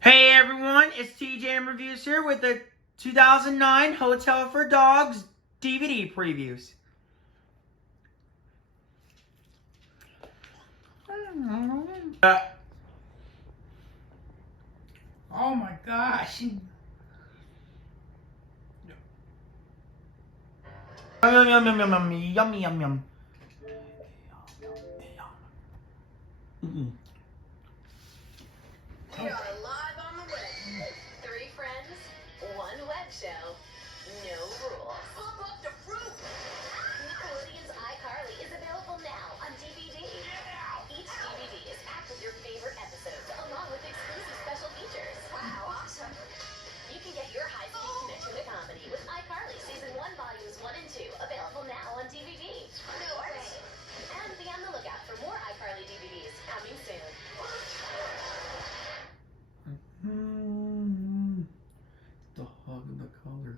Hey everyone, it's TJM Reviews here with the 2009 Hotel for Dogs DVD previews. Oh my gosh. Yum, yum, yum, yum, yum, yum, yum, yum. We are live on the web. 3 friends, 1 web show, no rules. Pop up the fruit! Nickelodeon's iCarly is available now on DVD. Each DVD is packed with your favorite episodes, along with exclusive special features. Wow, awesome! You can get your high-speed connection to comedy with iCarly Season 1, Volumes 1 and 2, available now on DVD. No way! And be on the lookout for more iCarly DVDs coming soon. The hug and the color.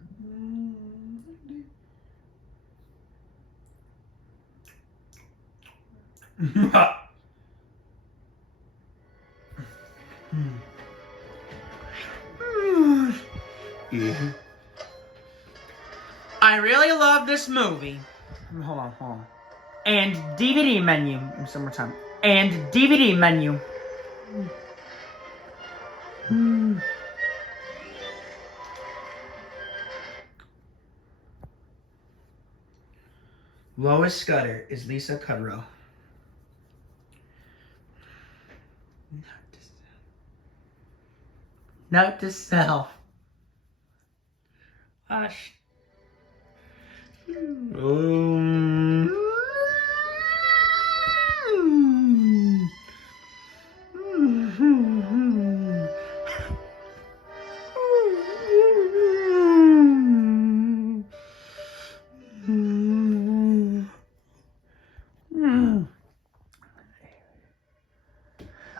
I really love this movie. Hold on. And DVD menu. Some more time. And DVD menu. Lois Scudder is Lisa Kudrow. Note to self. Hush.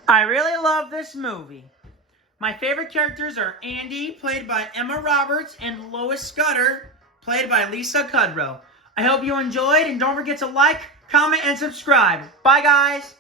I really love this movie. My favorite characters are Andy, played by Emma Roberts, and Lois Scudder, played by Lisa Kudrow. I hope you enjoyed, and don't forget to like, comment, and subscribe. Bye, guys!